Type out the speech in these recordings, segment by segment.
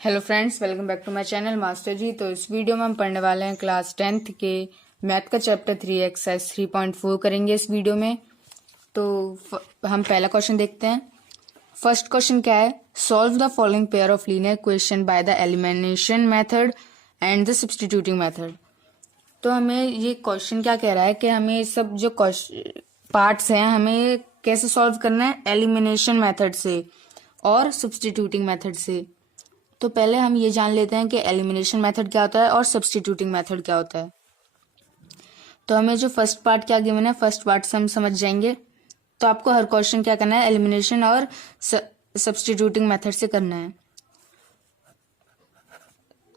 Hello friends, welcome back to my channel master ji. तो इस video में हम पढ़ने वाले हैं क्लास 10th के मैथ का चैप्टर 3 एक्सरसाइज 3.4 करेंगे इस वीडियो में। तो हम पहला क्वेश्चन देखते हैं। फर्स्ट क्वेश्चन क्या है? Solve the following pair of linear equation by the elimination method and the substituting method. तो हमें ये क्वेश्चन क्या कह रहा है कि हमें सब जो पार्ट्स हैं हमें कैसे सॉल्व करना है? एलिमिनेशन मेथड से और सब्स्टिट्यूटिंग मेथड से। तो पहले हम ये जान लेते हैं कि एलिमिनेशन मेथड क्या होता है और सब्स्टिट्यूटिंग मेथड क्या होता है। तो हमें जो फर्स्ट पार्ट क्या गिवन है, फर्स्ट पार्ट से हम समझ जाएंगे। तो आपको हर क्वेश्चन क्या करना है? एलिमिनेशन और सब्स्टिट्यूटिंग मेथड से करना है।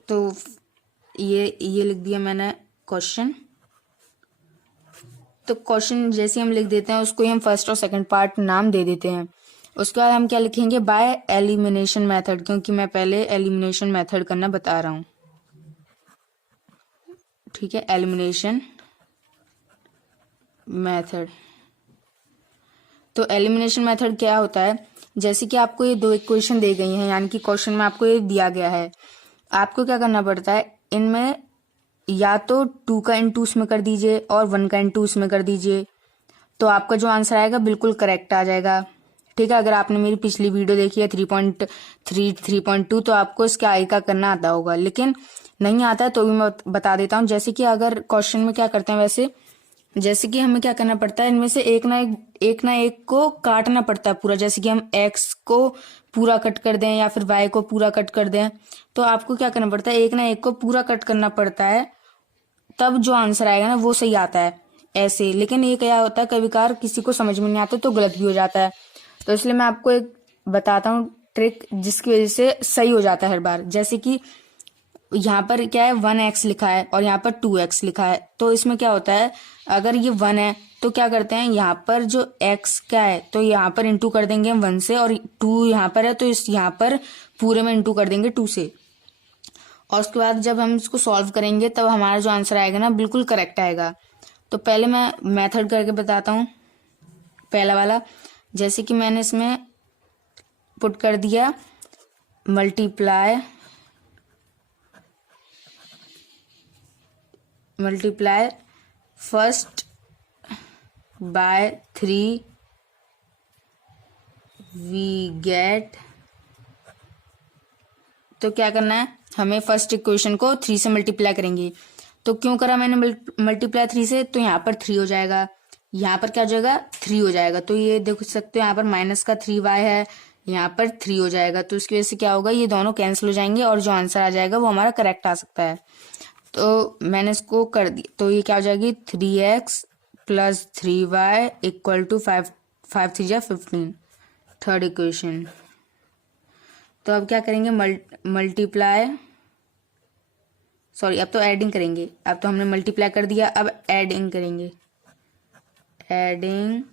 तो ये लिख दिया मैंने क्वेश्चन। तो क्वेश्चन जैसे हम लिख देते हैं उसको ही हम फर्स्ट और सेकंड पार्ट नाम दे देते हैं। उसके बाद हम क्या लिखेंगे? बाय एलिमिनेशन मेथड, क्योंकि मैं पहले एलिमिनेशन मेथड करना बता रहा हूं। ठीक है, एलिमिनेशन मेथड। तो एलिमिनेशन मेथड क्या होता है? जैसे कि आपको ये दो इक्वेशन दी गई हैं, यानी कि क्वेश्चन में आपको ये दिया गया है। आपको क्या करना पड़ता है? इनमें या तो 2 का इनटू उसमें कर दीजिए और 1 का इनटू उसमें कर दीजिए, तो आपका जो आंसर आएगा बिल्कुल करेक्ट आ जाएगा। ठीक है, अगर आपने मेरी पिछली वीडियो देखी है 3.3 3.2 तो आपको इसके आगे का करना आता होगा, लेकिन नहीं आता है तो भी मैं बता देता हूँ। जैसे कि अगर क्वेश्चन में क्या करते हैं, वैसे जैसे कि हमें क्या करना पड़ता है, इनमें से एक ना एक को काटना पड़ता है पूरा। जैसे कि हम x को पूरा कट कर दें या फिर y को पूरा कट कर दें, तो आपको क्या करना पड़ता है? एक ना एक को पूरा कट करना पड़ता है, तब जो आंसर आएगा ना वो सही आता है ऐसे। लेकिन ये क्या होता है, कभी कभार किसी को समझ में नहीं आता तो गलत भी हो जाता है। तो इसलिए मैं आपको एक बताता हूँ ट्रिक, जिसकी वजह से सही हो जाता है हर बार। जैसे कि यहाँ पर क्या है, 1x लिखा है और यहाँ पर 2x लिखा है। तो इसमें क्या होता है, अगर ये 1 है तो क्या करते हैं, यहाँ पर जो x क्या है तो यहाँ पर इंटू कर देंगे हम 1 से, और 2 यहाँ पर है तो इस यहाँ पर पूरे में इंटू कर देंगे 2 से। और उसके बाद जब हम इसको सॉल्व करेंगे तब हमारा जो आंसर आएगा ना बिल्कुल करेक्ट आएगा। तो पहले मैं मेथड करके बताता हूँ, पहला वाला। जैसे कि मैंने इसमें पुट कर दिया multiply first by 3 we get. तो क्या करना है, हमें फर्स्ट इक्वेशन को 3 से मल्टीप्लाई करेंगे। तो क्यों करा मैंने मल्टीप्लाई 3 से? तो यहाँ पर 3 हो जाएगा, यहाँ पर क्या हो जाएगा? 3 हो जाएगा। तो ये देख सकते हो यहाँ पर माइनस का 3y है, यहाँ पर 3 हो जाएगा। तो इसकी वजह से क्या होगा, ये दोनों कैंसिल हो जाएंगे और जो आंसर आ जाएगा वो हमारा करेक्ट आ सकता है। तो मैंने इसको कर दिया, तो ये क्या हो जाएगी? 3x plus 3y equal to 5 3 जा 15, थर्ड इक्वेशन। तो अब क्या करेंगे? मल्टीप्लाई, सॉरी अब तो एडिंग करेंगे। अब तो हमने मल्टीप्लाई कर दिया, अब एडिंग करेंगे। Adding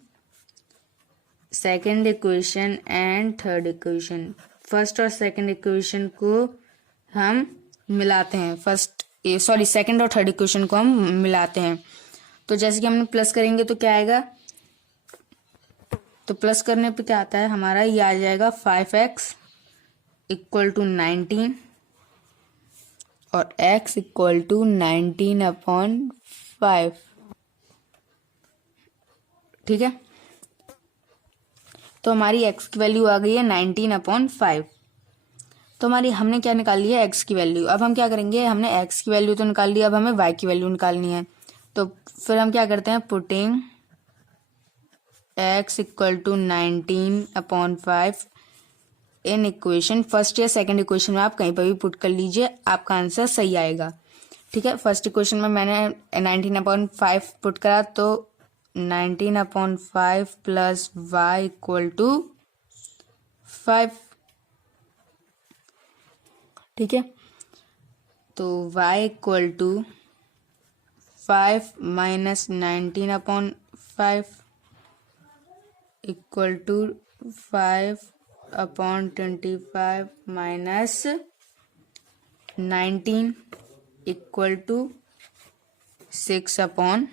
second equation and third equation. First और सेकेंड इक्वेशन को हम मिलाते हैं, सेकेंड और थर्ड इक्वेशन को हम मिलाते हैं। तो जैसे कि हमने प्लस करेंगे तो क्या आएगा? तो प्लस करने पे क्या आता है हमारा? ये आ जाएगा 5x इक्वल टू 19 और x इक्वल टू 19/5। ठीक है, तो हमारी x की वैल्यू आ गई है 19/5। तो हमने क्या निकाल लिया? x की वैल्यू। अब हम क्या करेंगे, हमने x की वैल्यू तो निकाल ली, अब हमें y की वैल्यू निकालनी है। तो फिर हम क्या करते हैं, putting x equal to 19/5 in equation. First या सेकंड इक्वेशन में आप कहीं पर भी पुट कर लीजिए, आपका आंसर सही आएगा। ठीक है, फर्स्ट इक्वेशन में मैंने 19/5 पुट करा, तो 19/5 प्लस y इक्वल टू 5। ठीक है, तो y equal to 5 minus 19/5 equal to 5/25 minus 19 equal to 6/5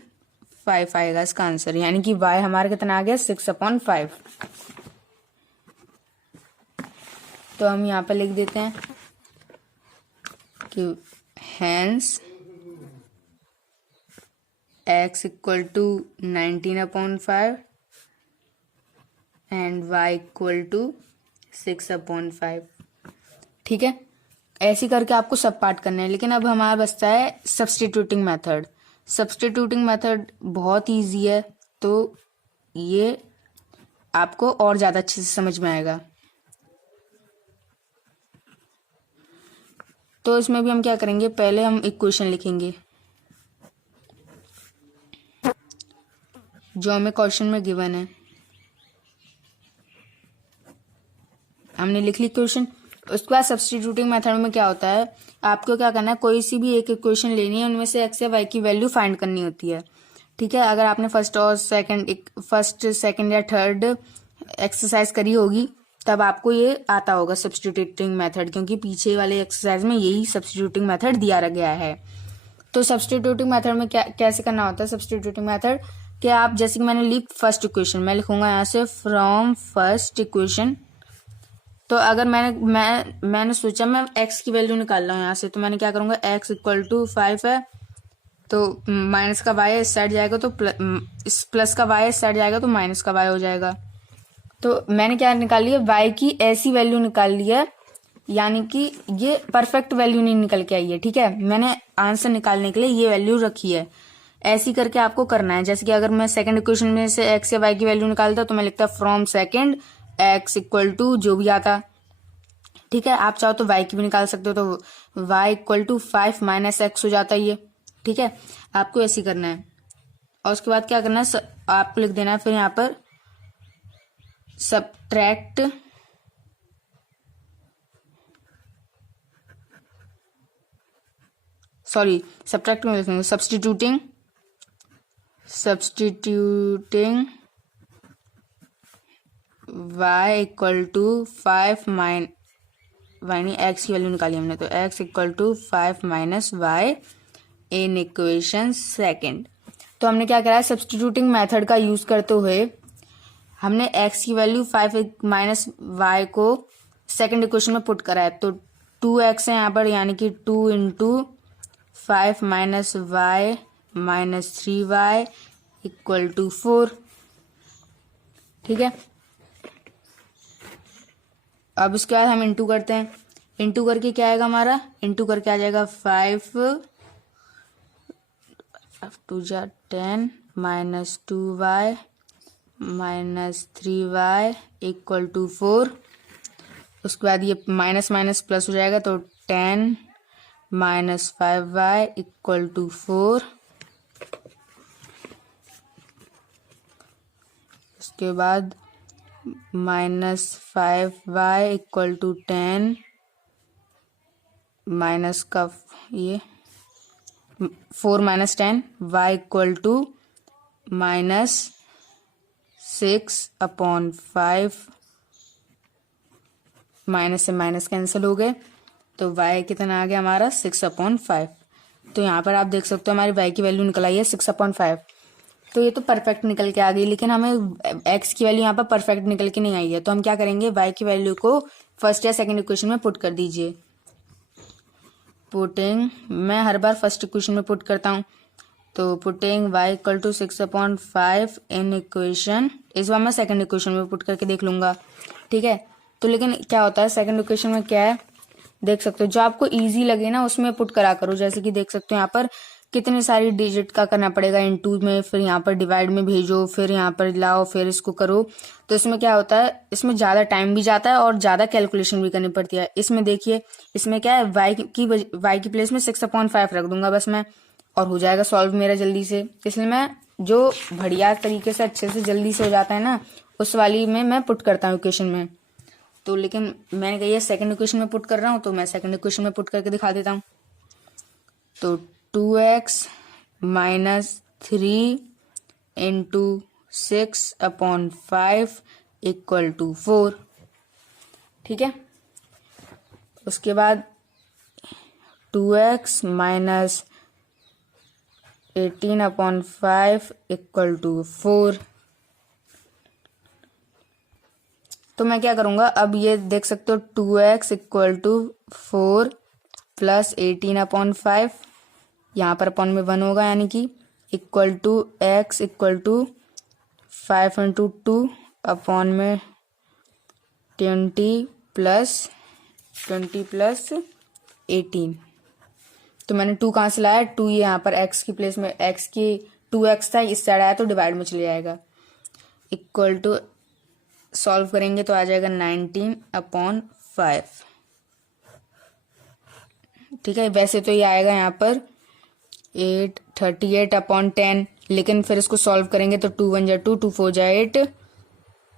आएगा इसका आंसर। यानी कि y हमारा कितना आ गया? 6/5। तो हम यहाँ पे लिख देते हैं कि hence x equal to 19/5 and y equal to 6/5। ठीक है, ऐसे करके आपको सब पार्ट करना है। लेकिन अब हमारा बचता है सब्स्टिट्यूटिंग मेथड। सब्स्टिट्यूटिंग मेथड बहुत इजी है, तो ये आपको और ज़्यादा अच्छे से समझ में आएगा। तो इसमें भी हम क्या करेंगे, पहले हम इक्वेशन लिखेंगे जो हमें क्वेश्चन में गिवन है। हमने लिख ली इक्वेशन। उसके बाद सब्स्टिट्यूटिंग मेथड में क्या होता है, आपको क्या करना है, कोई सी भी एक इक्वेशन लेनी है, उनमें से एक्स या वाई की वैल्यू फाइंड करनी होती है। ठीक है, अगर आपने फर्स्ट सेकंड या थर्ड एक्सरसाइज करी होगी तब आपको ये आता होगा सब्स्टिट्यूटिंग मेथड, क्योंकि पीछे वाले एक्सरसाइज में यही सब्स्टिट्यूटिंग मेथड दिया गया है। तो सब्स्टिट्यूटिंग मेथड में क्या कैसे करना होता है, सब्स्टिट्यूटिंग मेथड कि आप जैसे कि मैंने लिख फर्स्ट इक्वेशन, मैं लिखूंगा यहाँ से फ्रॉम फर्स्ट इक्वेशन। तो अगर मैंने सोचा मैं x की वैल्यू निकाल रहा हूँ यहाँ से, तो मैंने क्या करूंगा, x इक्वल टू 5 है तो माइनस का y इस साइड जाएगा, तो इस प्लस का y इस साइड जाएगा तो माइनस का y हो जाएगा। तो मैंने क्या निकाल लिया, y की ऐसी वैल्यू निकाल ली है, यानी कि ये परफेक्ट वैल्यू नहीं निकल के आई है। ठीक है, मैंने आंसर निकालने के लिए ये वैल्यू रखी है। ऐसी करके आपको करना है। जैसे कि अगर मैं सेकंड इक्वेशन में से x या y की वैल्यू निकालता तो मैं लिखता from second x equal to जो भी आता। ठीक है, आप चाहो तो y की भी निकाल सकते हो, तो y equal to 5 minus x हो जाता है ये। ठीक है, आपको ऐसे करना है। और उसके बाद क्या करना है, आपको लिख देना है फिर यहाँ पर सब्सट्रैक्ट में लिखेंगे substituting y equal to 5 minus y नहीं, x की वैल्यू निकाली हमने, तो x equal to 5 minus y in equation second. तो हमने क्या करा है, सब्स्टिट्यूटिंग मेथड का यूज करते हुए हमने x की वैल्यू 5 माइनस y को सेकंड इक्वेशन में पुट करा है। तो 2x है यहाँ पर, यानी कि 2 into 5 minus y minus 3y equal to 4। ठीक है, अब उसके बाद हम इंटू करते हैं। इंटू करके क्या आएगा हमारा, इंटू करके आ जाएगा 5 2 जा 10 minus 2y minus 3y equal to 4। उसके बाद ये माइनस माइनस प्लस हो जाएगा, तो 10 माइनस 5y इक्वल टू 4। उसके बाद minus 5y equal to 10 minus का ये 4 minus 10 y equal to minus 6/5। Minus से माइनस कैंसिल हो गए, तो y कितना आ गया हमारा 6/5। तो यहाँ पर आप देख सकते हो हमारी y की वैल्यू निकल आई है 6/5। तो ये तो परफेक्ट निकल के आ गई, लेकिन हमें x की वैल्यू यहाँ पर परफेक्ट निकल के नहीं आई है। तो हम क्या करेंगे, y की वैल्यू को फर्स्ट या सेकंड इक्वेशन में पुट कर दीजिए। पुटिंग, मैं हर बार फर्स्ट इक्वेशन में पुट करता हूँ, तो putting y equal to 6/5 in equation, इस बार मैं सेकंड इक्वेशन में पुट करके देख लूंगा। ठीक है, तो लेकिन क्या होता है सेकंड इक्वेशन में क्या है, देख सकते हो जो आपको इजी लगे ना उसमें पुट करा करो। जैसे कि देख सकते हो यहाँ पर कितनी सारी डिजिट का करना पड़ेगा, इनटू में, फिर यहाँ पर डिवाइड में भेजो, फिर यहाँ पर लाओ, फिर इसको करो। तो इसमें क्या होता है, इसमें ज़्यादा टाइम भी जाता है और ज़्यादा कैलकुलेशन भी करनी पड़ती है। इसमें देखिए, इसमें क्या है, y की प्लेस में 6/5 रख दूंगा बस मैं, और हो जाएगा सॉल्व मेरा जल्दी से। इसलिए मैं जो बढ़िया तरीके से अच्छे से जल्दी से हो जाता है ना, उस वाली में मैं पुट करता हूँ इक्वेशन में। तो लेकिन मैंने कही है सेकंड इक्वेशन में पुट कर रहा हूँ, तो मैं सेकंड इक्वेशन में पुट करके दिखा देता हूँ। तो 2x minus 3 into 6/5 equal to 4। ठीक है, उसके बाद 2x माइनस 18/5 इक्वल टू 4। तो मैं क्या करूंगा, अब ये देख सकते हो 2x इक्वल टू 4 प्लस 18/5, यहाँ पर अपॉन में 1 होगा, यानी कि equal to x equal to 5 × 2 upon में 20 प्लस 18। तो मैंने 2 कहाँ से लाया, 2 यहाँ पर x की प्लेस में, x की 2x था, इस साइड आया तो डिवाइड में चले जाएगा, इक्वल टू सॉल्व करेंगे तो आ जाएगा 19/5। ठीक है, वैसे तो ये आएगा यहाँ पर 38/10, लेकिन फिर इसको सॉल्व करेंगे तो 2 1 जा 2, 2 4 जा 8,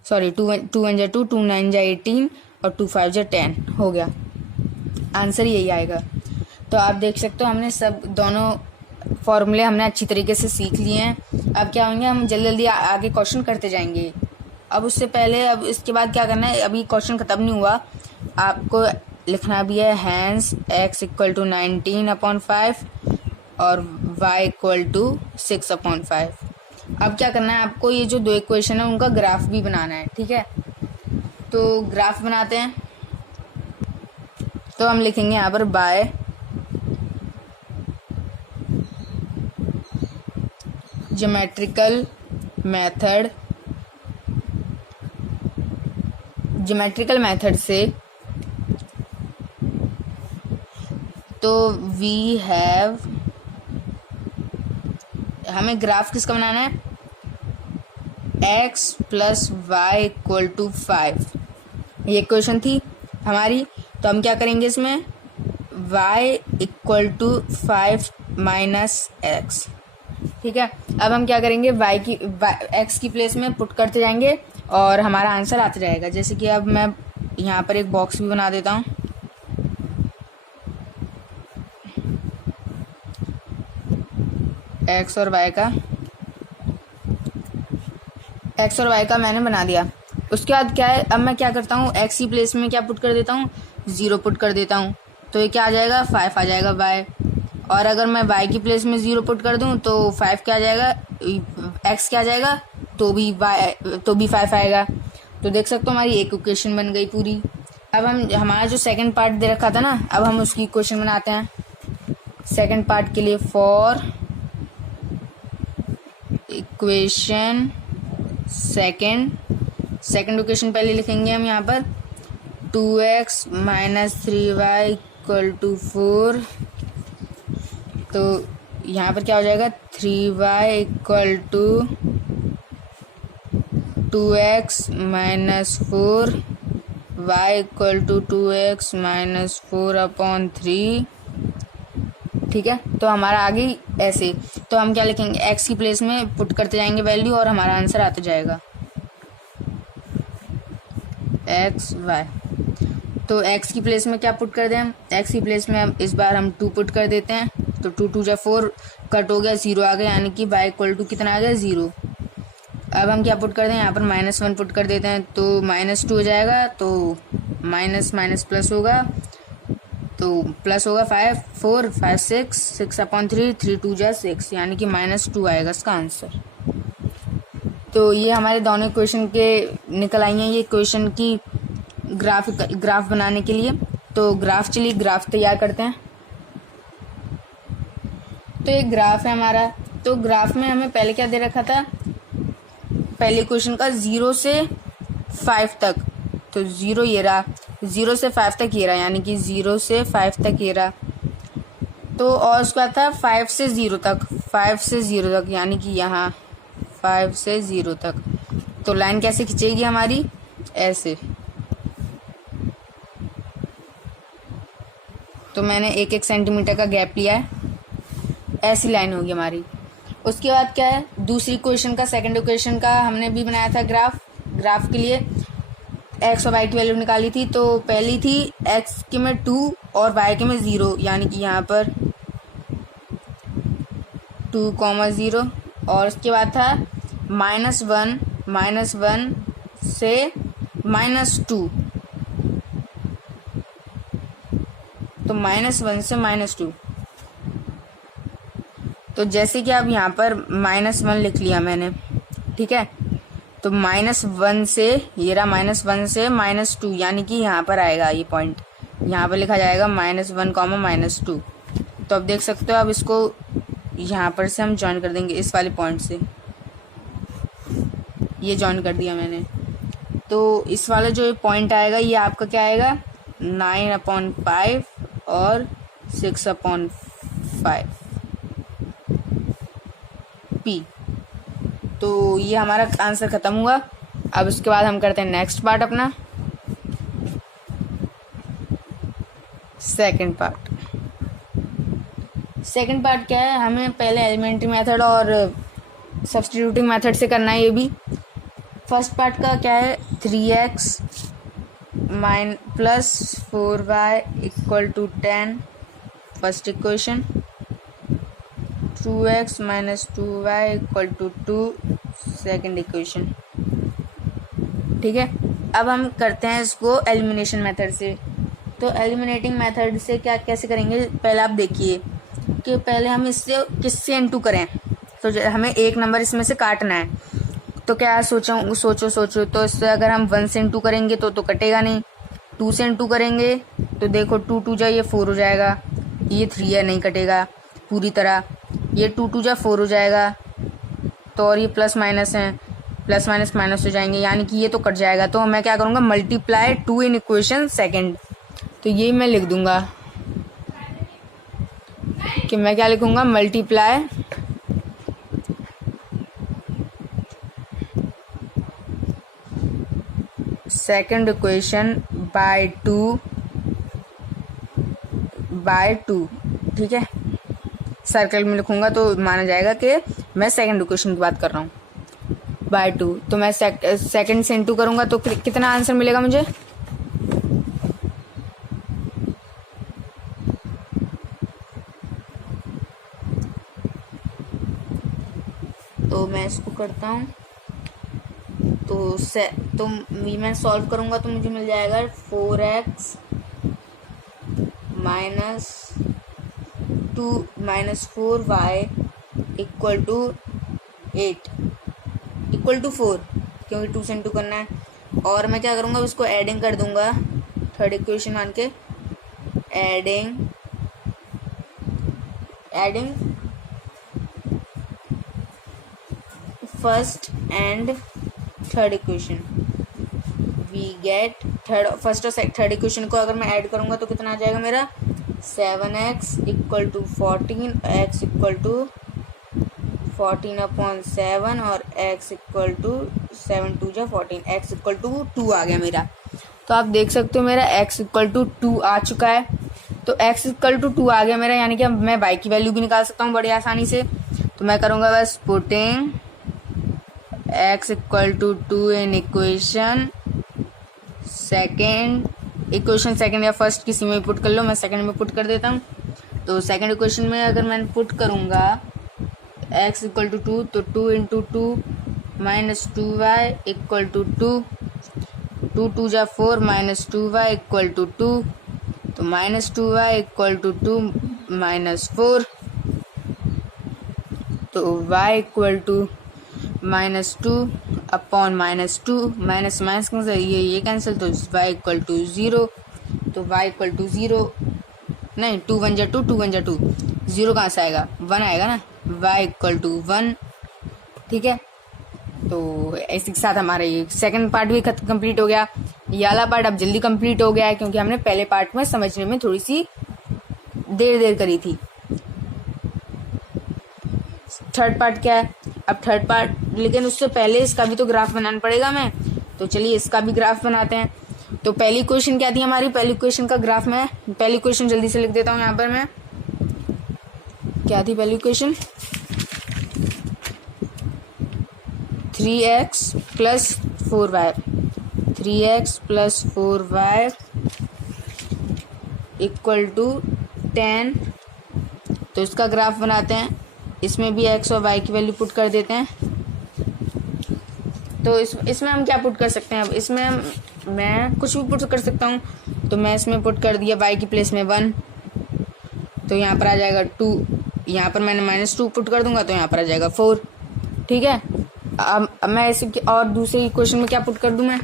सॉरी 2 1 जा 2, 2 9 जा 18 और 2 5 जा 10 हो गया। आंसर यही आएगा। तो आप देख सकते हो हमने सब दोनों फॉर्मूले हमने अच्छी तरीके से सीख लिए हैं। अब क्या होंगे, हम जल्दी जल्दी आगे क्वेश्चन करते जाएंगे। अब उससे पहले, अब इसके बाद क्या करना है, अभी क्वेश्चन खत्म नहीं हुआ, आपको लिखना भी है हैंस x इक्वल टू 19/5 और y इक्वल टू 6/5। अब क्या करना है आपको, ये जो 2 इक्वेशन है उनका ग्राफ भी बनाना है। ठीक है, तो ग्राफ बनाते हैं। तो हम लिखेंगे यहाँ पर बाय ज्योमेट्रिकल मेथड से, तो वी हैव, हमें ग्राफ किसका बनाना है, x plus y equal to 5, ये क्वेश्चन थी हमारी। तो हम क्या करेंगे इसमें, y equal to 5 minus x। ठीक है, अब हम क्या करेंगे, x की प्लेस में पुट करते जाएंगे और हमारा आंसर आता जाएगा। जैसे कि अब मैं यहाँ पर एक बॉक्स भी बना देता हूँ। x और y का मैंने बना दिया। उसके बाद क्या है, अब मैं क्या करता हूँ, x की प्लेस में क्या पुट कर देता हूँ, 0 पुट कर देता हूँ, तो ये क्या आ जाएगा, 5 आ जाएगा y। और अगर मैं y की प्लेस में 0 पुट कर दूँ तो 5 क्या आ जाएगा, x क्या आ जाएगा, तो भी 5 आएगा। तो देख सकते हो हमारी एक इक्वेशन बन गई पूरी। अब हम, हमारा जो सेकंड पार्ट दे रखा था ना, अब हम उसकी इक्वेशन बनाते हैं। सेकंड पार्ट के लिए फॉर इक्वेशन सेकंड इक्वेशन पहले लिखेंगे हम यहाँ पर 2x minus 3y equal to 4। तो यहाँ पर क्या हो जाएगा, 3y equal to 2x minus 4, y equal to 2x minus 4/3। ठीक है, तो हमारा आगे ऐसे, तो हम क्या लिखेंगे, x की प्लेस में पुट करते जाएंगे वैल्यू और हमारा आंसर आता जाएगा x y। तो x की प्लेस में क्या पुट कर दें हम, x की प्लेस में इस बार हम 2 पुट कर देते हैं, तो 2 2 जा 4 कट हो गया, 0 आ गया, यानी कि y इक्वल टू कितना आ गया, 0। अब हम क्या पुट कर दें, यहाँ पर -1 पुट कर देते हैं, तो -2 हो जाएगा, तो माइनस माइनस प्लस होगा, तो प्लस होगा 5 4 5 6/3, 3 2 जा 6, यानी कि -2 आएगा इसका आंसर। तो ये हमारे दोनों इक्वेशन के निकल आई हैं, ये इक्वेशन की ग्राफ बनाने के लिए। तो चलिए ग्राफ तैयार करते हैं। तो ये ग्राफ है हमारा। तो ग्राफ में हमें पहले क्या दे रखा था, पहले इक्वेशन का 0 से 5 तक, तो 0 ये रहा, 0 से 5 तक ये रहा, यानी कि 0 से 5 तक ये रहा। तो और उसका था 5 से 0 तक, यानी कि यहाँ 5 से 0 तक। तो लाइन कैसे खींचेगी हमारी, ऐसे। तो मैंने 1 सेंटीमीटर का गैप लिया है, ऐसी लाइन होगी हमारी। उसके बाद क्या है, दूसरी इक्वेशन का, सेकंड इक्वेशन का हमने भी बनाया था ग्राफ के लिए x और y की वैल्यू निकाली थी। तो पहली थी x के में 2 और y के में 0, यानी कि यहाँ पर 2, 0, और उसके बाद था -1 से -2, तो -1 से -2। तो जैसे कि अब यहाँ पर -1 लिख लिया मैंने, ठीक है, तो -1 से ये रहा, -1 से -2, यानी कि यहाँ पर आएगा ये पॉइंट, यहाँ पर लिखा जाएगा -1, -2। तो अब देख सकते हो, अब इसको यहाँ पर से हम ज्वाइन कर देंगे इस वाले पॉइंट से। ये ज्वाइन कर दिया मैंने। तो इस वाला जो पॉइंट आएगा ये आपका क्या आएगा, 9/5 और 6/5 p। तो ये हमारा आंसर खत्म हुआ। अब उसके बाद हम करते हैं नेक्स्ट पार्ट अपना, सेकंड पार्ट। सेकंड पार्ट क्या है, हमें पहले एलिमेंट्री मेथड और सब्स्टिट्यूटिंग मेथड से करना है ये भी। फर्स्ट पार्ट का क्या है, 3x + 4y = 10 first equation, 2x - 2y = 2 second equation. ठीक है, अब हम करते हैं इसको एलिमिनेशन मेथड से। तो एलिमिनेटिंग मेथड से क्या कैसे करेंगे, पहले आप देखिए कि पहले हम इससे किससे इनटू करें। तो हमें एक नंबर इसमें से काटना है, तो क्या सोचो तो इससे अगर हम 1 से इनटू करेंगे तो कटेगा नहीं। 2 से इनटू करेंगे तो देखो 2 2 जा ये 4 हो जाएगा, ये 3 है, नहीं कटेगा पूरी तरह। ये 2 2 जा 4 हो जाएगा, तो और ये प्लस माइनस है, प्लस माइनस माइनस हो जाएंगे, यानी कि ये तो कट जाएगा। तो मैं क्या करूँगा, मल्टीप्लाई 2 इन इक्वेशन सेकेंड। तो ये मैं लिख दूंगा कि मैं क्या लिखूंगा, मल्टीप्लाई सेकेंड इक्वेशन बाय 2। ठीक है, सर्कल में लिखूंगा तो माना जाएगा कि मैं सेकंड इक्वेशन की बात कर रहा हूँ, बाय 2। तो मैं सेकंड से इनटू करूंगा तो कितना आंसर मिलेगा मुझे, तो मैं इसको करता हूँ। तो मैं सॉल्व करूंगा तो मुझे मिल जाएगा 4x - 4y = 8 = 4, क्योंकि 2 से इनटू करना है। और मैं क्या करूँगा, उसको एडिंग कर दूंगा, थर्ड इक्वेशन मान के adding first and third equation. We get first और थर्ड इक्वेशन को अगर मैं ऐड करूँगा तो कितना आ जाएगा मेरा, 7x = 14, x = 14/7 और x = 7 2 जा 14, x = 2 आ गया मेरा। तो आप देख सकते हो मेरा x = 2 आ चुका है। तो x = 2 आ गया मेरा, यानी कि अब मैं y की वैल्यू भी निकाल सकता हूँ बड़ी आसानी से। तो मैं करूँगा बस putting x = 2 in equation second या फर्स्ट, किसी में पुट कर लो, मैं सेकेंड में पुट कर देता हूँ। तो सेकेंड इक्वेशन में अगर मैं पुट करूँगा x = 2, तो 2 × 2 - 2y = 2, 2 2 जा 4 - 2y = 2, तो -2y = 2 - 4, तो y = -2/-2, माइनस माइनस कैंसिल, ये कैंसिल, तो y = 0। तो y = 0 नहीं, 2 1 जा 2, 2 1 जा 2, 0 कहाँ से आएगा, 1 आएगा ना, y = 1। ठीक है, तो इसी के साथ हमारा ये सेकंड पार्ट भी कंप्लीट हो गया। ये वाला पार्ट अब जल्दी कंप्लीट हो गया है, क्योंकि हमने पहले पार्ट में समझने में थोड़ी सी देर करी थी। थर्ड पार्ट क्या है, अब थर्ड पार्ट, लेकिन उससे पहले इसका भी तो ग्राफ बनाना पड़ेगा मैं। तो चलिए इसका भी ग्राफ बनाते हैं। तो पहली क्वेश्चन क्या थी हमारी, पहली क्वेश्चन का ग्राफ में, पहली क्वेश्चन जल्दी से लिख देता हूँ यहाँ पर मैं। क्या थी पहली question, 3x + 4y, 3x + 4y = 10। तो इसका ग्राफ बनाते हैं, इसमें भी x और y की वैल्यू पुट कर देते हैं। तो इसमें हम क्या पुट कर सकते हैं, अब इसमें मैं कुछ भी पुट कर सकता हूँ। तो मैं इसमें पुट कर दिया y की प्लेस में 1, तो यहाँ पर आ जाएगा 2, यहाँ पर मैंने -2 पुट कर दूंगा तो यहाँ पर आ जाएगा 4। ठीक है, अब मैं इस और दूसरे क्वेश्चन में क्या पुट कर दूं मैं,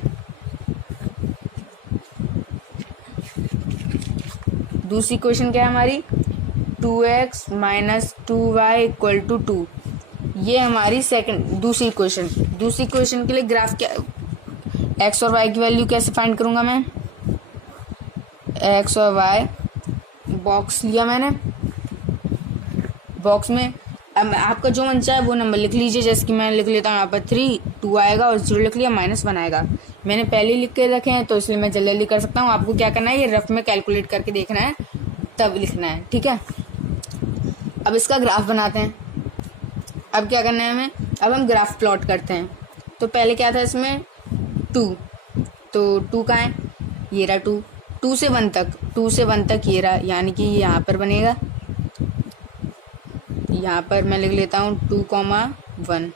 दूसरी इक्वेशन क्या है हमारी 2x minus 2y equal to 2। ये हमारी दूसरी इक्वेशन के लिए ग्राफ क्या, x और y की वैल्यू कैसे फाइंड करूंगा मैं, x और y बॉक्स लिया मैंने, बॉक्स में अब आपका जो मन चाहे वो नंबर लिख लीजिए। जैसे कि मैं लिख लेता हूँ यहाँ पर 3, 2 आएगा और 0 लिख लिया, -1 आएगा। मैंने पहले लिख के रखे हैं तो इसलिए मैं जल्दी जल्दी कर सकता हूँ। आपको क्या करना है, ये रफ में कैलकुलेट करके देखना है तब लिखना है, ठीक है। अब इसका ग्राफ बनाते हैं। अब क्या करना है हमें, अब हम ग्राफ प्लॉट करते हैं। तो पहले क्या था इसमें 2, तो 2 कहाँ है, ये रहा 2, 2 से 1 तक ये रहा, यानी कि यहाँ पर बनेगा। यहाँ पर मैं लिख लेता हूँ 2,1।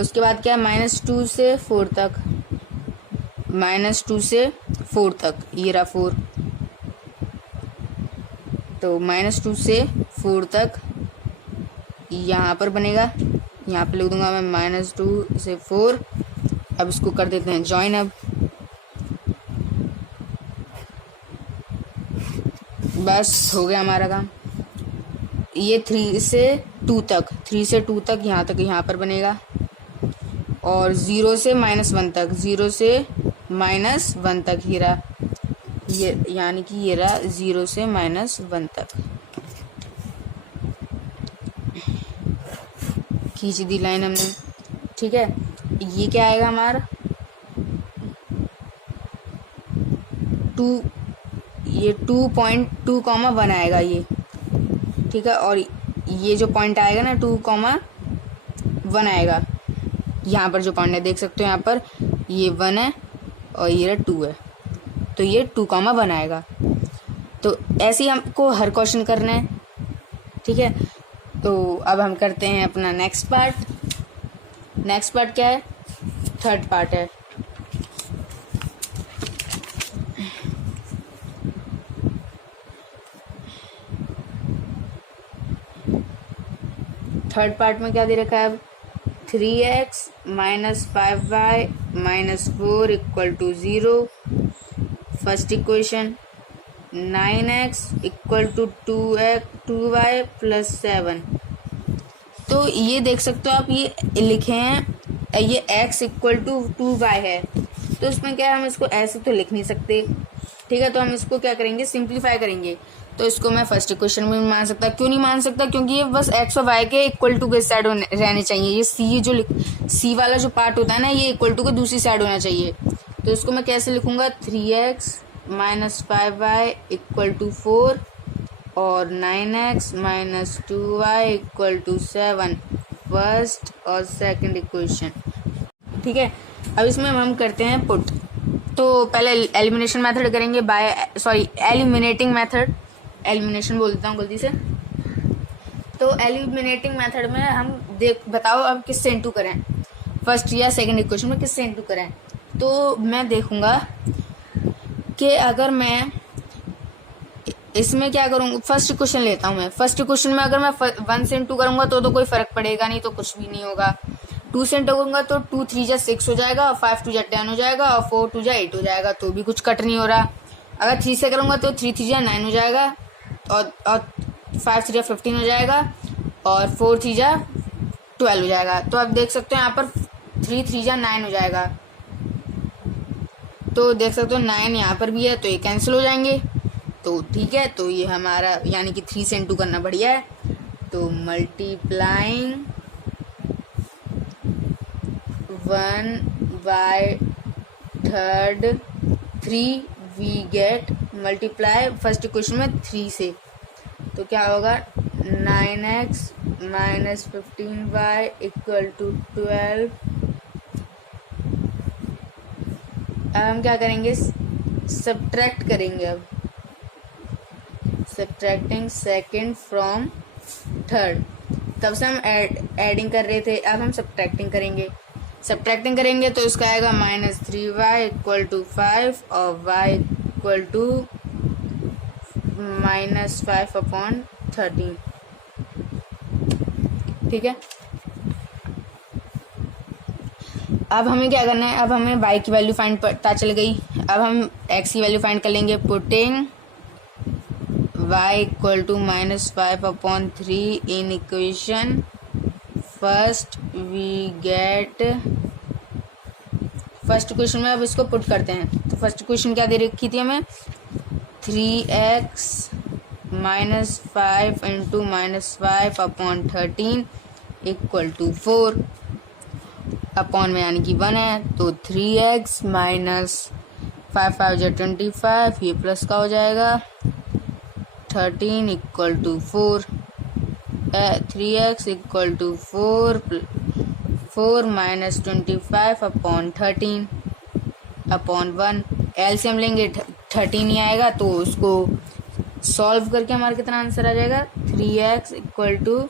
उसके बाद क्या है -2 से 4 तक, -2 से 4 तक ये रहा 4, तो -2 से 4 तक यहाँ पर बनेगा। यहाँ पर लिख दूंगा मैं -2 से 4। अब इसको कर देते हैं ज्वाइन। अब बस हो गया हमारा काम। ये 3 से 2 तक यहाँ तक यहाँ पर बनेगा, और 0 से -1 तक, 0 से -1 तक ही रहा, ये यानी कि ये रहा 0 से -1 तक। खींच दी लाइन हमने, ठीक है। ये क्या आएगा हमारा 2, ये 2.2,1 आएगा ये, ठीक है। और ये जो पॉइंट आएगा ना 2,1 आएगा। यहाँ पर जो पॉइंट है देख सकते हो, यहाँ पर ये 1 है और ये 2 है, तो ये 2,1 आएगा। तो ऐसे ही हमको हर क्वेश्चन करना है, ठीक है। तो अब हम करते हैं अपना नेक्स्ट पार्ट क्या है, थर्ड पार्ट है। थर्ड पार्ट में क्या दे रखा है अब, 3x minus 5y minus 4 equal to 0। First equation 9x equal to 2y plus 7। तो ये देख सकते हो आप, ये लिखे हैं, ये x इक्वल टू 2y है, तो इसमें क्या है, हम इसको ऐसे तो लिख नहीं सकते, ठीक है। तो हम इसको क्या करेंगे, सिंप्लीफाई करेंगे। तो इसको मैं फर्स्ट इक्वेशन में मान सकता, क्यों नहीं मान सकता, क्योंकि ये बस x और y के इक्वल टू के साइड रहने चाहिए। ये c वाला जो पार्ट होता है ना, ये इक्वल टू के दूसरी साइड होना चाहिए। तो इसको मैं कैसे लिखूंगा, 3x minus 5y equal to 4 और 9x minus 2y equal to 7, first और सेकंड इक्वेशन, ठीक है। अब इसमें हम करते हैं पुट। तो पहले एलिमिनेशन मेथड करेंगे एलिमिनेटिंग मेथड, एलिमिनेशन बोलता हूँ गलती से। तो एलिमिनेटिंग मेथड में हम बताओ अब किससे इनटू करें, फर्स्ट या सेकंड इक्वेशन में किससे इनटू करें। तो मैं देखूंगा कि अगर मैं इसमें क्या करूँगा, फर्स्ट इक्वेशन लेता हूँ मैं। फर्स्ट इक्वेशन में अगर मैं 1 से इनटू करूँगा तो कोई फर्क पड़ेगा नहीं, तो कुछ भी नहीं होगा। 2 से इनटू करूँगा तो 2 3 जा 6 हो जाएगा, और 5 2 जा 10 हो जाएगा, और 4 2 जा 8 हो जाएगा, तो भी कुछ कट नहीं हो रहा। अगर 3 से करूँगा तो 3 3 जा 9 हो जाएगा, और 5 3 जा 15 हो जाएगा, और 4 3 जा 12 हो जाएगा। तो आप देख सकते हो यहाँ पर 3 3 जा 9 हो जाएगा। तो देख सकते हो 9 यहाँ पर भी है, तो ये कैंसिल हो जाएंगे। तो ठीक है, तो ये हमारा यानी कि 3 से इनटू करना बढ़िया है। तो multiplying 1 by third 3 we get, multiply first equation में 3 से, तो क्या होगा 9x minus 15y equal to 12। अब हम क्या करेंगे, सब्ट्रैक्ट करेंगे। अब सब्ट्रैक्टिंग सेकंड फ्रॉम थर्ड, तब से हम एडिंग कर रहे थे, अब हम सब्ट्रैक्टिंग करेंगे। तो इसका आएगा -3y इक्वल टू 5 और y इक्वल टू -5/13, ठीक है। अब हमें क्या करना है, अब हमें y की वैल्यू फाइंड पता चल गई। अब हम x की वैल्यू फाइंड कर लेंगे, putting y equal to -5/3 in equation first we get, first equation में अब इसको पुट करते हैं। तो फर्स्ट इक्वेशन क्या दे रखी थी हमें, 3x - 5 into -5/13 equal to 4 upon में यानी कि 1 है। तो 3x माइनस 5 5 जो 25, ये प्लस का हो जाएगा 13 equal to 4। 3x equal to 4 minus 25 upon 13 upon 1। LCM लेंगे 13 ही आएगा, तो उसको सॉल्व करके हमारा कितना आंसर आ जाएगा, 3x equal to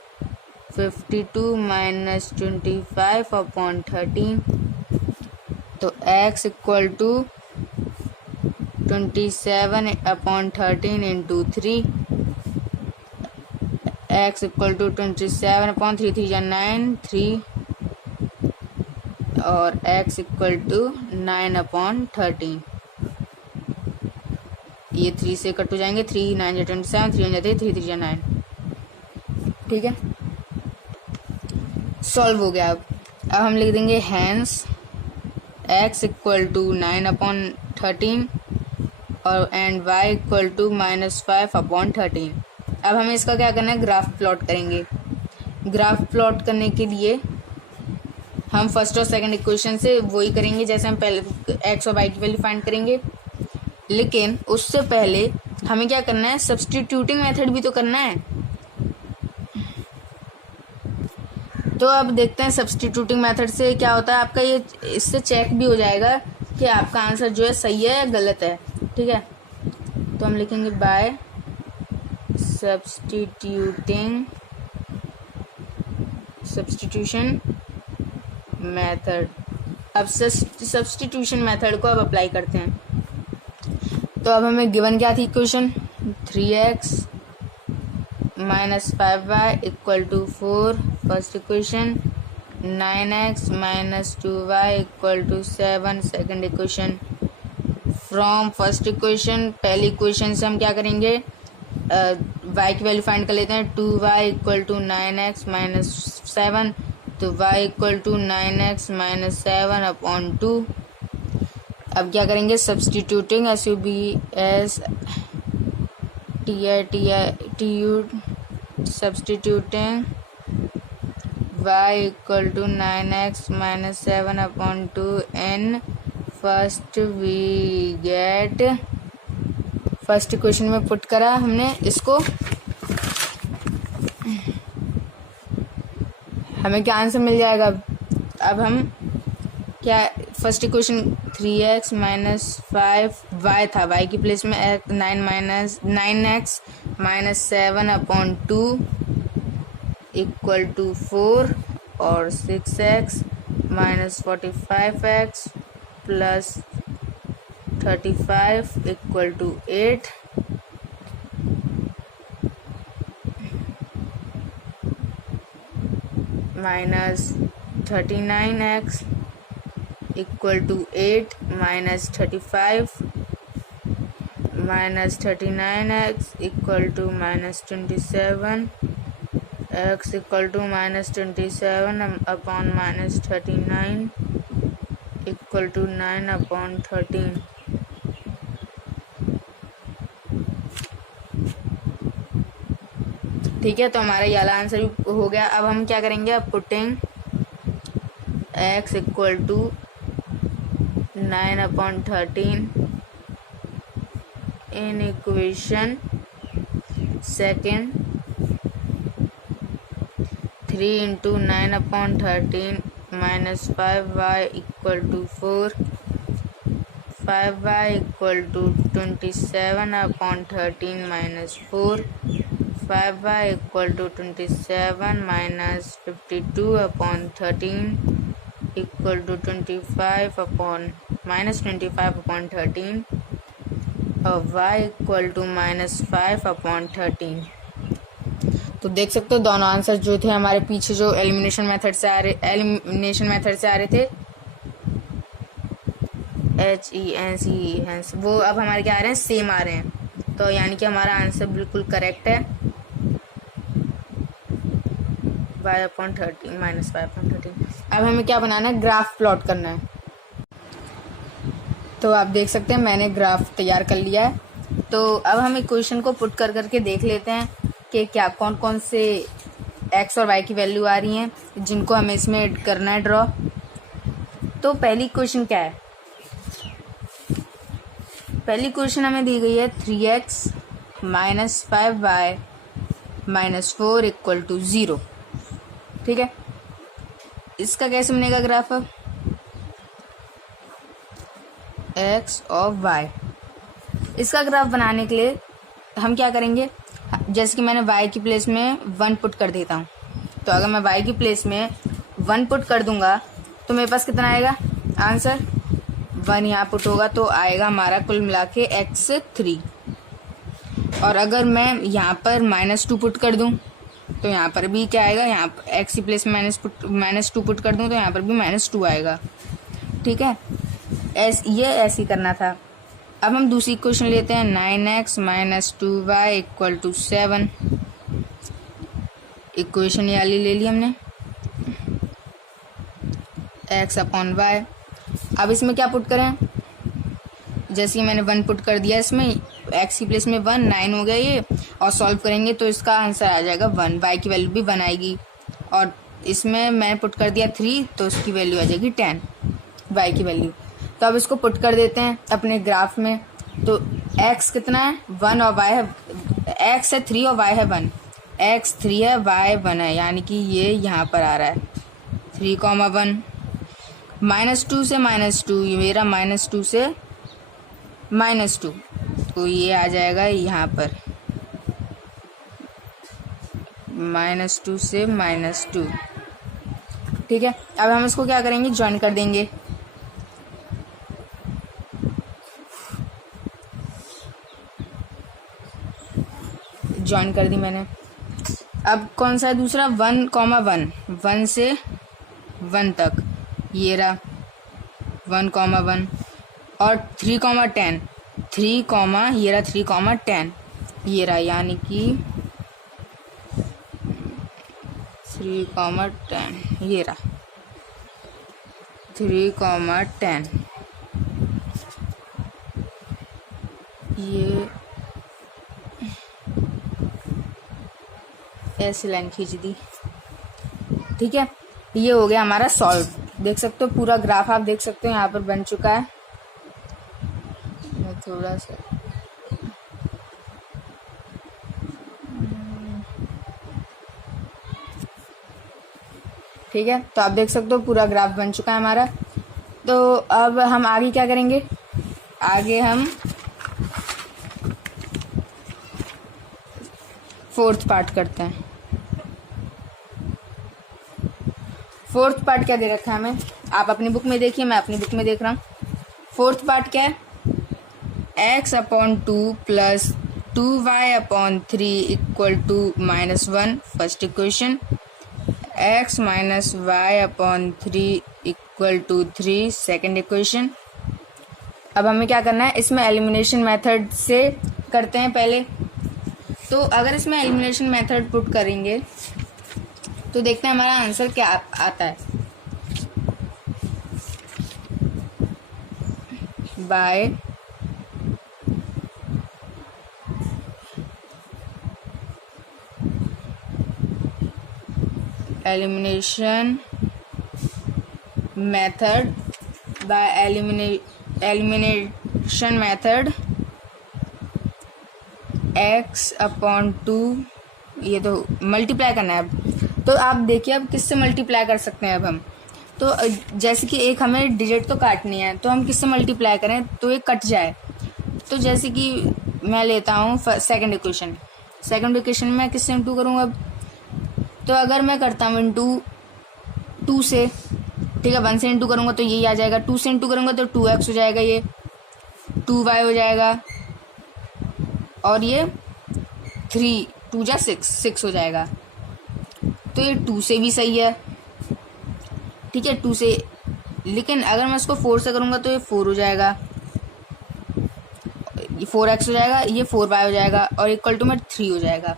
52 minus 25 upon 13। तो x equal to 27 upon 13 into 3, x equal to 27 upon 3 3 9 3 और x इक्वल टू 9 अपॉन 13। ये 3 से कट हो जाएंगे, 3 9 या 27, 3 जाते हैं 3 3 या 9। ठीक है, सॉल्व हो गया। अब हम लिख देंगे hence x equal to 9 upon 13 और and y equal to -5 upon 13। अब हमें इसका क्या करना है, ग्राफ प्लॉट करेंगे। ग्राफ प्लॉट करने के लिए हम फर्स्ट और सेकंड इक्वेशन से वही करेंगे जैसे हम पहले x और y की वैल्यू फाइंड करेंगे, लेकिन उससे पहले हमें क्या करना है, सब्स्टिट्यूटिंग मेथड भी तो करना है। तो अब देखते हैं सब्स्टिट्यूटिंग मेथड से क्या होता है आपका, ये इससे चेक भी हो जाएगा कि आपका आंसर जो है सही है या गलत है। ठीक है, तो हम लिखेंगे बाय सब्स्टिट्यूशन मेथड। अब सब्स्टिट्यूशन मेथड को अब अप्लाई करते हैं। तो अब हमें गिवन क्या थी equation, 3x minus 5y equal to 4 first equation, 9x minus 2y equal to 7 second equation. From first equation, पहली इक्वेशन से हम क्या करेंगे, y की वैल्यू फाइंड कर लेते हैं। 2y equal to 9x minus 7, तो y equal to 9x minus 7 upon 2। अब क्या करेंगे, substituting substituting y equal to 9x minus 7 upon 2 in first we get, first equation में पुट करा हमने इसको, हमें क्या आंसर मिल जाएगा। अब हम क्या, first equation 3x minus 5y था, y की प्लेस में 9x minus 7 upon 2 equal to 4 और 6x minus 45x plus 35 equal to 8 minus 39x equal to 8 minus 35 minus 39x equal to minus 27 x equal to minus 27 upon minus 39 equal to 9 upon 13। ठीक है, तो हमारा ये वाला answer भी हो गया। अब हम क्या करेंगे, अब putting x equal to 9 upon 13 in equation second, 3 into 9 upon 13 minus 5y equal to 4, 5y equal to 27 upon 13 minus 4, 5y equal to 27 minus 52 upon 13 equal to 25 upon minus 25 upon 13 और y equal to minus 5 upon 13। तो देख सकते हो दोनों answer जो थे हमारे पीछे जो एलिमिनेशन मेथड से आ रहे थे HENS वो अब हमारे क्या आ रहे हैं, सेम आ रहे हैं। तो यानी कि हमारा आंसर बिल्कुल करेक्ट है, y/13 माइनस y/13। अब हमें क्या बनाना है, ग्राफ प्लॉट करना है। तो आप देख सकते हैं मैंने ग्राफ तैयार कर लिया है। तो अब हम इक्वेशन को पुट कर करके देख लेते हैं कि क्या कौन कौन से x और y की वैल्यू आ रही हैं जिनको हमें इसमें ऐड करना है ड्रॉ। तो पहली इक्वेशन क्या है, पहली इक्वेशन हमें दी गई है 3x minus 5y minus 4 equal to 0। ठीक है, इसका कैसे बनेगा ग्राफ, x और y। इसका ग्राफ बनाने के लिए हम क्या करेंगे, जैसे कि मैंने y की प्लेस में 1 पुट कर देता हूँ। तो अगर मैं y की प्लेस में 1 पुट कर दूंगा तो मेरे पास कितना आएगा आंसर, 1 यहाँ पुट होगा तो आएगा हमारा कुल मिला के x3। और अगर मैं यहाँ पर -2 पुट कर दूँ तो यहाँ पर भी क्या आएगा, यहाँ पर x की प्लेस में -2 पुट कर दूँ तो यहाँ पर भी -2 आएगा। ठीक है, ये ऐसे ही करना था। अब हम दूसरी इक्वेशन लेते हैं, 9x minus 2y equal to 7। Equation ये वाली ले ली हमने, x/y। अब इसमें क्या पुट करें, जैसे कि मैंने 1 पुट कर दिया इसमें, x की प्लेस में 1, 9 हो गया ये, और सॉल्व करेंगे तो इसका आंसर आ जाएगा 1, y की वैल्यू भी 1 आएगी। और इसमें मैंने पुट कर दिया 3 तो इसकी वैल्यू आ जाएगी 10, y की वैल्यू। तो अब इसको पुट कर देते हैं अपने ग्राफ में। तो x कितना है 1 और y है, x है 3 और y है 1, x 3 है y 1 है, यानी कि ये यहाँ पर आ रहा है 3,1। -2 से -2, ये मेरा -2 से -2, तो ये आ जाएगा यहाँ पर -2 से -2। ठीक है, अब हम इसको क्या करेंगे, ज्वाइन कर देंगे। ज्वाइन कर दी मैंने। अब कौन सा है दूसरा, 1,1, 1 से 1 तक, ये रहा 1,1। और 3,10, 3, ये रहा 3,10, ये रहा, यानी कि 3,10, ये रहा 3,10। ये ऐसी लाइन खींच दी। ठीक है, ये हो गया हमारा सॉल्व। देख सकते हो पूरा ग्राफ, आप देख सकते हो यहाँ पर बन चुका है। मैं थोड़ा सा ठीक है, तो आप देख सकते हो पूरा ग्राफ बन चुका है हमारा। तो अब हम आगे क्या करेंगे, आगे हम 4th पार्ट करते हैं। 4th पार्ट क्या दे रखा है हमें, आप अपनी बुक में देखिए, मैं अपनी बुक में देख रहा हूँ। 4th पार्ट क्या है, x/2 plus 2y/3 equal to -1 first equation, x minus y/3 equal to 3 second equation. अब हमें क्या करना है, इसमें एलिमिनेशन मेथड से करते हैं पहले। तो अगर इसमें एलिमिनेशन मेथड पुट करेंगे तो देखते हैं हमारा आंसर क्या आता है। By elimination method, elimination method x/2, ये तो मल्टीप्लाई करना है। अब तो आप देखिए अब किससे मल्टीप्लाई कर सकते हैं। अब हम तो जैसे कि एक हमें डिजिट तो काटनी है, तो हम किससे मल्टीप्लाई करें तो ये कट जाए। तो जैसे कि मैं लेता हूँ सेकंड इक्वेशन, सेकंड इक्वेशन में किससे इंटू करूँगा। अब तो अगर मैं करता हूँ इंटू 2 से, ठीक है, 1 से इंटू करूँगा तो यही आ जाएगा, 2 से इंटू करूँगा तो 2x हो जाएगा, ये 2y हो जाएगा, और ये 3, 2 जा 6 हो जाएगा। तो ये 2 से भी सही है, ठीक है, 2 से। लेकिन अगर मैं इसको 4 से करूँगा तो ये 4 हो जाएगा, ये 4x हो जाएगा, ये 4y हो जाएगा और इक्वल टू में 3 हो जाएगा।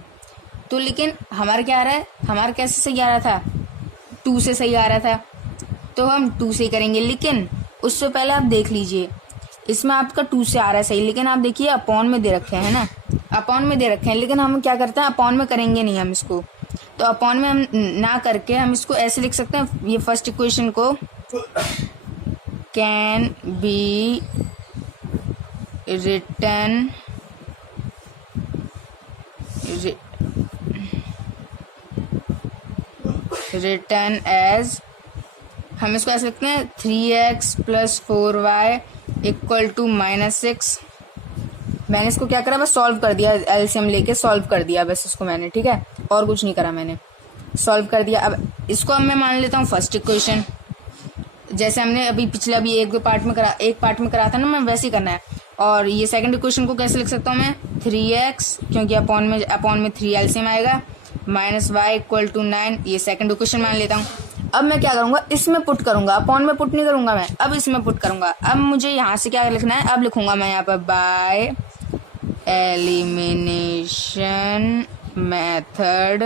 तो लेकिन हमारा क्या आ रहा है, हमारा कैसे सही आ रहा था, 2 से सही आ रहा था, तो हम 2 से ही करेंगे। लेकिन उससे पहले आप देख लीजिए, इसमें आपका 2 से आ रहा है सही, लेकिन आप देखिए अपॉन में दे रखे हैं ना, अपॉन में दे रखे हैं, लेकिन हम क्या करते हैं, अपॉन में करेंगे नहीं हम इसको। तो अपॉन में हम ना करके हम इसको ऐसे लिख सकते हैं, ये फर्स्ट इक्वेशन को कैन बी रिटर्न एज, हम इसको ऐसे लिखते हैं 3x + 4y = -6। मैंने इसको क्या करा, बस सॉल्व कर दिया, एलसीएम लेके सॉल्व कर दिया बस इसको मैंने, ठीक है, और कुछ नहीं करा मैंने, सॉल्व कर दिया। अब इसको अब मैं मान लेता हूँ फर्स्ट इक्वेशन, जैसे हमने अभी पिछला भी एक पार्ट में करा था ना, मैं वैसे ही करना है। और ये सेकंड इक्वेशन को कैसे लिख सकता हूँ मैं, 3x, क्योंकि अपॉन में 3 एलसीएम आएगा, -y = 9, ये सेकंड इक्वेशन मान लेता हूँ। अब मैं क्या करूंगा, इसमें पुट करूंगा, अपॉन में पुट नहीं करूंगा मैं, अब इसमें पुट करूंगा। अब मुझे यहाँ से क्या लिखना है, अब लिखूंगा मैं यहाँ पर बाय एलिमिनेशन मेथड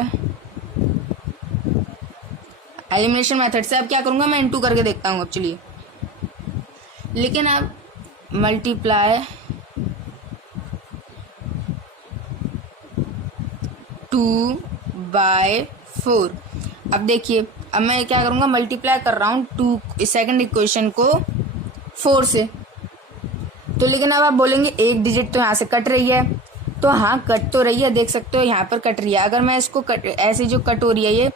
से अब क्या करूंगा मैं, इनटू करके देखता हूँ अब, चलिए। लेकिन अब मल्टीप्लाई 2/4, अब देखिए, अब मैं क्या करूंगा, मल्टीप्लाई कर रहा हूँ 2 सेकंड इक्वेशन को 4 से। तो लेकिन अब आप बोलेंगे एक डिजिट तो यहाँ से कट रही है, तो हाँ कट तो रही है, देख सकते हो यहाँ पर कट रही है। अगर मैं इसको ऐसे जो कट हो रही है ये,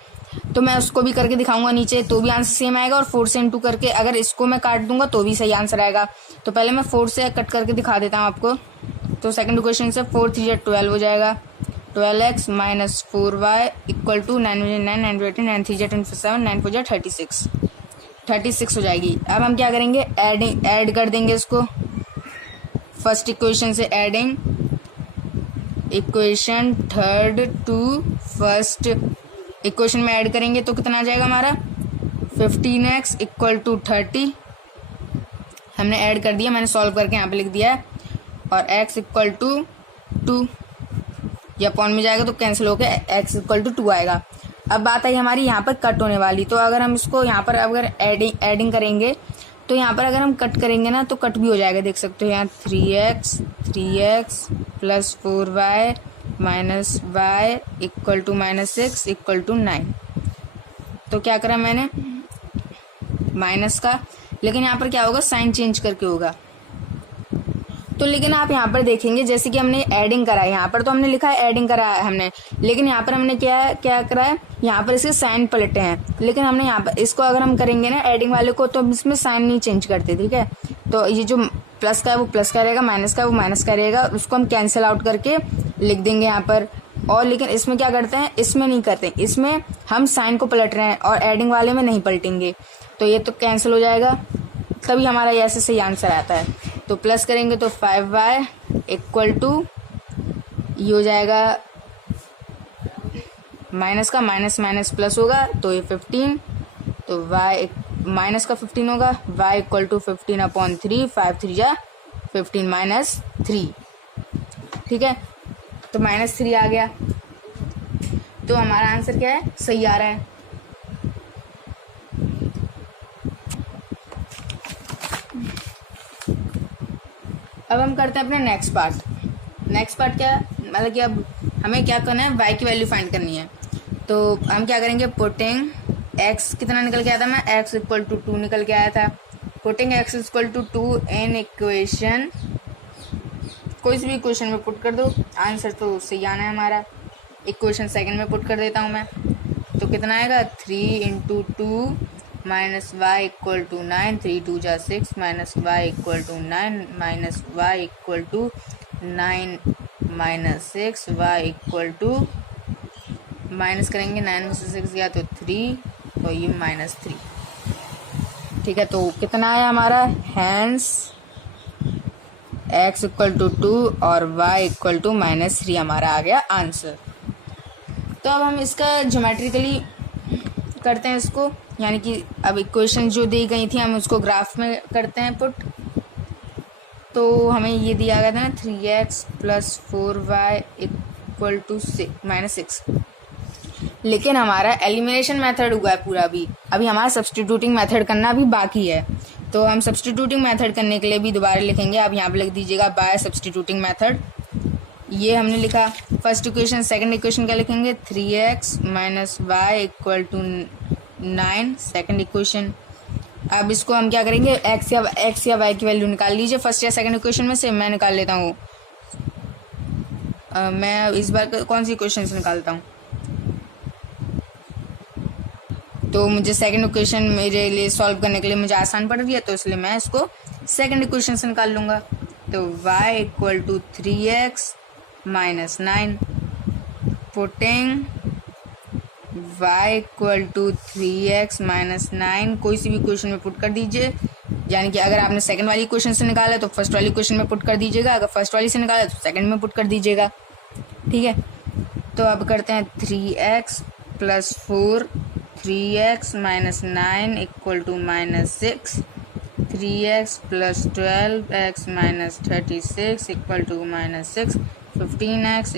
तो मैं उसको भी करके दिखाऊंगा नीचे, तो भी आंसर सेम आएगा। और 4 से इंटू करके अगर इसको मैं काट दूंगा तो भी सही आंसर आएगा। तो पहले मैं 4 से कट करके दिखा देता हूँ आपको। तो सेकंड इक्वेशन से 4 × 3 = 12 हो जाएगा, 12x - 4y = 9 × 9 9 × 18 9 × 3 = 27 9 × 4 = 36 हो जाएगी। अब हम क्या करेंगे, ऐड कर देंगे इसको फर्स्ट इक्वेशन से, adding equation third to first equation में ऐड करेंगे तो कितना आ जाएगा हमारा, 15x = 30। हमने ऐड कर दिया, मैंने सॉल्व करके यहाँ पे लिख दिया है। और x = 2, ये अपॉन में जाएगा तो कैंसिल होकर x = 2 आएगा। अब बात आई हमारी यहाँ पर कट होने वाली, तो अगर हम इसको यहाँ पर अगर एडिंग करेंगे तो यहाँ पर अगर हम कट करेंगे ना तो कट भी हो जाएगा, देख सकते हो यहाँ 3x + 4y - y = -6 = 9। तो क्या करा मैंने, माइनस का, लेकिन यहाँ पर क्या होगा, साइन चेंज करके होगा। तो लेकिन आप यहाँ पर देखेंगे, जैसे कि हमने एडिंग करा है, यहाँ पर तो हमने लिखा है एडिंग करा है हमने, लेकिन यहाँ पर हमने क्या करा है, यहाँ पर इसके साइन पलटे हैं। लेकिन हमने यहाँ पर इसको अगर हम करेंगे ना एडिंग वाले को, तो इसमें साइन नहीं चेंज करते, ठीक है। तो ये जो प्लस का है वो प्लस का रहेगा, माइनस का है वो माइनस का रहेगा, उसको हम कैंसिल आउट करके लिख देंगे यहाँ पर। और लेकिन इसमें क्या करते हैं, इसमें नहीं करते, इसमें हम साइन को पलट रहे हैं और एडिंग वाले में नहीं पलटेंगे, तो ये तो कैंसिल हो जाएगा, तभी हमारा ऐसे सही आंसर आता है। तो प्लस करेंगे तो 5y = ये हो जाएगा, माइनस का माइनस प्लस होगा तो ये 15, तो y माइनस का 15 होगा, y = 15/3, 5 × 3 = 15 - 3, ठीक है। तो -3 आ गया, तो हमारा आंसर क्या है, सही आ रहा है। अब हम करते हैं अपने नेक्स्ट पार्ट क्या, मतलब कि अब हमें क्या करना है, y की वैल्यू फाइंड करनी है। तो हम क्या करेंगे, पुटिंग x कितना निकल के आया था, मैं x = 2 निकल के आया था। पुटिंग x = 2 इन इक्वेशन, कोई सी भी इक्वेशन में पुट कर दो, आंसर तो सही आना है हमारा। इक्वेशन सेकंड में पुट कर देता हूँ मैं, तो कितना आएगा, 3 × 2 - y = 9, 3 × 2 = 6 - y = 9 - y = 9 - 6 y = minus करेंगे, 9 में से 6 गया तो 3, तो ये -3, ठीक है। तो कितना आया हमारा, हैंस x = 2 और y = -3 हमारा आ गया आंसर। तो अब हम इसका ज्योमेट्रिकली करते हैं इसको, यानी कि अब इक्वेशन जो दी गई थी हम उसको ग्राफ में करते हैं पुट। तो हमें ये दिया गया था ना 3x + 4y = -6, लेकिन हमारा एलिमिनेशन मेथड हुआ है पूरा। अभी हमारा सब्स्टिट्यूटिंग मेथड करना भी बाकी है। तो हम सब्स्टिट्यूटिंग मेथड करने के लिए भी दोबारा लिखेंगे। अब यहाँ पे लिख दीजिएगा बाय सब्स्टिट्यूटिंग मेथड। ये हमने लिखा फर्स्ट इक्वेशन। सेकंड इक्वेशन क्या लिखेंगे, 3x - y = 9, सेकंड इक्वेशन। अब इसको हम क्या करेंगे, x या y की वैल्यू निकाल लीजिए फर्स्ट या सेकंड इक्वेशन में से। मैं निकाल लेता हूँ। मैं इस बार कौन सी इक्वेशन से निकालता हूँ, तो मुझे सेकंड इक्वेशन मेरे लिए सॉल्व करने के लिए मुझे आसान पड़ रही है, तो इसलिए मैं इसको सेकंड इक्वेशन से निकाल लूँगा। तो y = 3x - 9, putting y = 3x - 9 कोई सी भी इक्वेशन में पुट कर दीजिए। यानी कि अगर आपने सेकंड वाली इक्वेशन से निकाला तो फर्स्ट वाली इक्वेशन में पुट कर दीजिएगा, अगर फर्स्ट वाली से निकाला तो सेकंड में पुट कर दीजिएगा। ठीक है, तो अब करते हैं 3x + 4, 3x - 9 = -6, 3x + 12x - 36 = -6, 15x =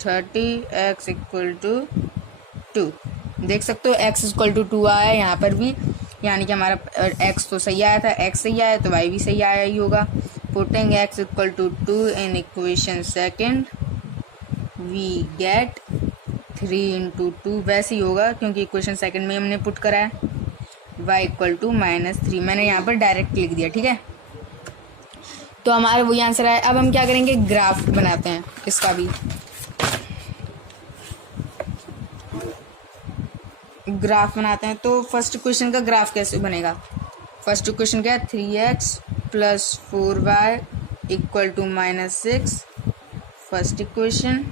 30, x = 2। देख सकते हो x = 2 आया है यहाँ पर भी, यानी कि हमारा x तो सही आया था, x सही आया तो y भी सही आया ही होगा। Putting x = 2 in equation second, we get 3 × 2 वैसे ही होगा क्योंकि इक्वेशन सेकंड में हमने पुट करा है। y = -3 मैंने यहाँ पर डायरेक्ट लिख दिया। ठीक है, तो हमारा वही आंसर आया। अब हम क्या करेंगे, ग्राफ बनाते हैं इसका भी। ग्राफ बनाते हैं, तो फर्स्ट इक्वेशन का ग्राफ कैसे बनेगा। फर्स्ट इक्वेशन क्या है, 3x + 4y = -6, फर्स्ट इक्वेशन।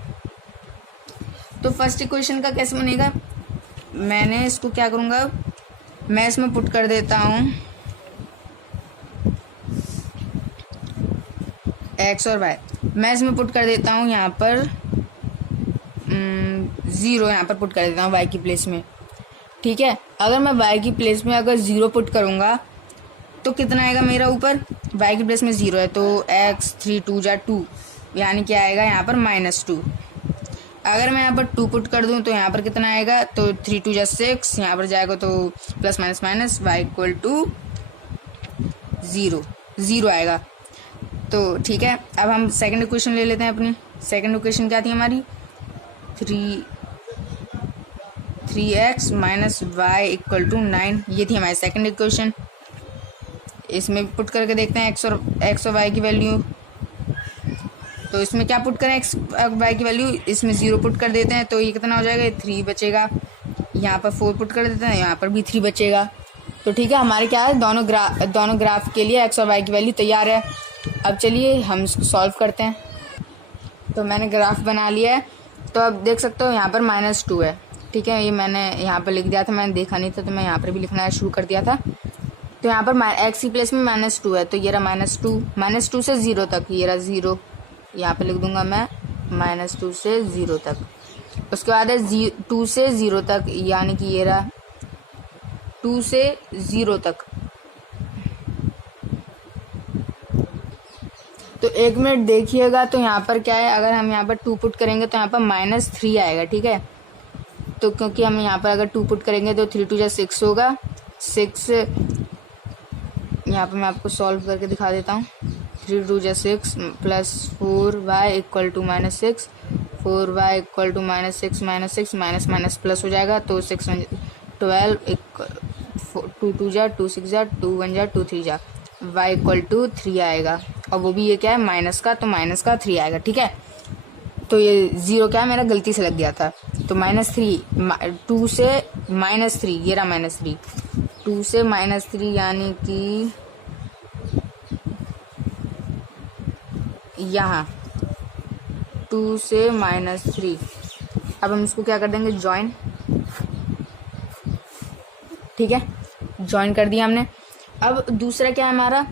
तो फर्स्ट इक्वेशन का कैसे बनेगा, मैंने इसको क्या करूँगा, मैं इसमें पुट कर देता हूँ x और y। मैं इसमें पुट कर देता हूँ यहाँ पर 0 यहाँ पर पुट कर देता हूँ y की प्लेस में। ठीक है, अगर मैं y की प्लेस में अगर 0 पुट करूँगा तो कितना आएगा मेरा ऊपर, y की प्लेस में 0 है तो x 3 × 2 = 2, यानी क्या आएगा यहाँ पर -2। अगर मैं यहाँ पर 2 पुट कर दूँ तो यहाँ पर कितना आएगा, तो 3 × 2 = 6, यहाँ पर जाएगा तो प्लस माइनस माइनस y = 0, 0 आएगा। तो ठीक है, अब हम सेकंड इक्वेशन ले लेते हैं अपनी। सेकंड इक्वेशन क्या थी हमारी, 3x - y = 9, ये थी हमारी सेकंड इक्वेशन। इसमें पुट करके देखते हैं x और y की वैल्यू। तो इसमें क्या पुट करें, x और y की वैल्यू, इसमें 0 पुट कर देते हैं तो ये कितना हो जाएगा, 3 बचेगा। यहाँ पर 4 पुट कर देते हैं, यहाँ पर भी 3 बचेगा। तो ठीक है, हमारे क्या है, दोनों ग्राफ के लिए x और y की वैल्यू तैयार है। अब चलिए हम इसको सॉल्व करते हैं। तो मैंने ग्राफ बना लिया है, तो अब देख सकते हो यहाँ पर -2 है। ठीक है, ये मैंने यहाँ पर लिख दिया था, मैंने देखा नहीं था तो मैं यहाँ पर भी लिखना शुरू कर दिया था। तो यहाँ पर x की प्लेस में -2 है, तो ये रहा -2 से 0 तक, ये रहा 0, यहाँ पे लिख दूंगा मैं -2 से 0 तक। उसके बाद है 2 से 0 तक, यानी कि ये रहा 2 से 0 तक। तो 1 मिनट देखिएगा, तो यहाँ पर क्या है, अगर हम यहाँ पर 2 पुट करेंगे तो यहाँ पर -3 आएगा। ठीक है, तो क्योंकि हम यहाँ पर अगर 2 पुट करेंगे तो 3 × 2 = 6 होगा। 6 यहाँ पर मैं आपको सॉल्व करके दिखा देता हूँ। 3 × 2 = 6 + 4y = -6, 4y = -6 -6 माइनस प्लस हो जाएगा, तो 6 × 12 2 × 2 = 2 × 6 = 2 × 1 = 2 × 3 = y = 3 आएगा। और वो भी ये क्या है, माइनस का, तो माइनस का 3 आएगा। ठीक है, तो ये 0 क्या है, मेरा गलती से लग गया था। तो -3, 2 से -3, ये रहा -3, 2 से -3 यानी कि यहाँ 2 से -3। अब हम इसको क्या कर देंगे, ज्वाइन। ठीक है, ज्वाइन कर दिया हमने। अब दूसरा क्या है हमारा,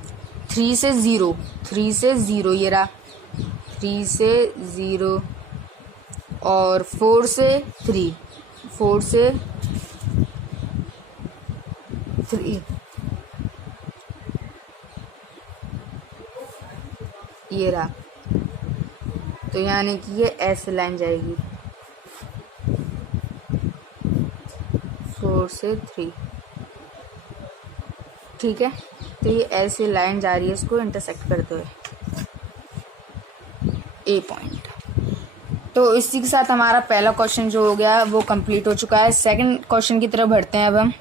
3 से 0, 3 से 0, ये रहा 3 से 0, और 4 से 3, 4 से 3, ये रहा, तो यानी कि ये ऐसे लाइन जाएगी 4 से 3, ठीक है। तो ये ऐसे लाइन जा रही है इसको इंटरसेक्ट करते हुए ए पॉइंट। तो इसी के साथ हमारा पहला क्वेश्चन जो हो गया वो कंप्लीट हो चुका है। सेकंड क्वेश्चन की तरफ बढ़ते हैं अब हम।